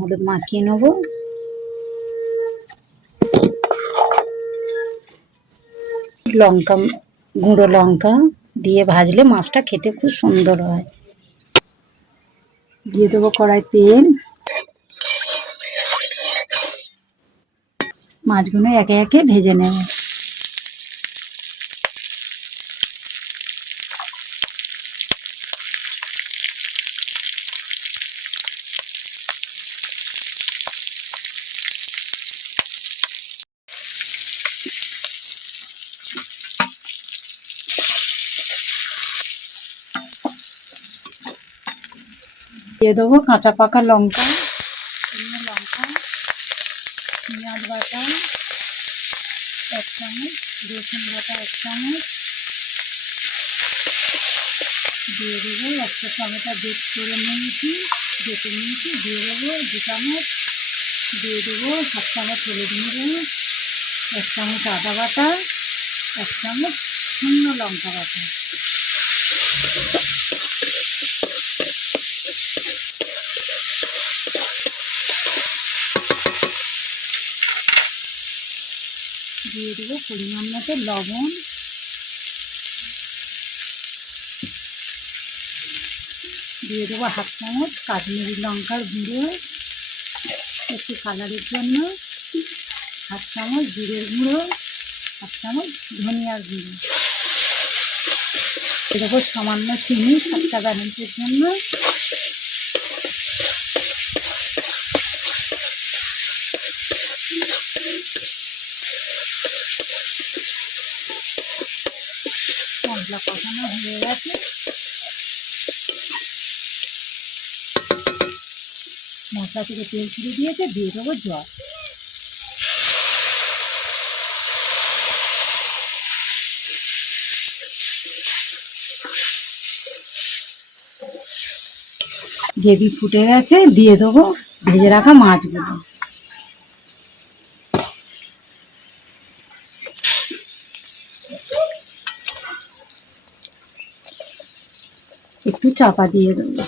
হলুদ মাখিয়ে নেবো। লঙ্কা, গুঁড়ো লঙ্কা দিয়ে ভাজলে মাছটা খেতে খুব সুন্দর হয়। দিয়ে দেবো কড়াই তেল। মাছগুলো একে একে ভেজে নেব। দিয়ে দেবো কাঁচা পাকা লঙ্কা, শুকনো লঙ্কা, পেঁয়াজ বাটা 1 চামচ, রসুন বাটা 1 চামচ, দিয়ে দেবো একটা টমেটো বেটে নিয়েছি, দিয়ে দেবো 2 চামচ, দিয়ে দেবো 7 চামচ হলুদ গুঁড়ো, 1 চামচ আদা বাটা, 1 চামচ শুকনো লঙ্কা বাটা। দিয়ে দেবো পরিমাণ মতো লবণ, দিয়ে দেবো 1/2 চামচ কাশ্মীরি লঙ্কার গুঁড়ো একটু কালারের জন্য, 1/2 চামচ জিরের গুঁড়ো, 1 চামচ ধনিয়ার গুঁড়ো। দিয়ে দেবো সামান্য চিনি স্বাদটা ব্যালেন্সের জন্য। মশলা কষানো হয়ে গেছে, মশলা থেকে তেল ছেড়ে দিয়েছে, দিয়ে দেবো জল। গ্রেভি ফুটে গেছে, দিয়ে দেবো ভেজে রাখা মাছগুলো। একটু চাপা দিয়ে দেবো।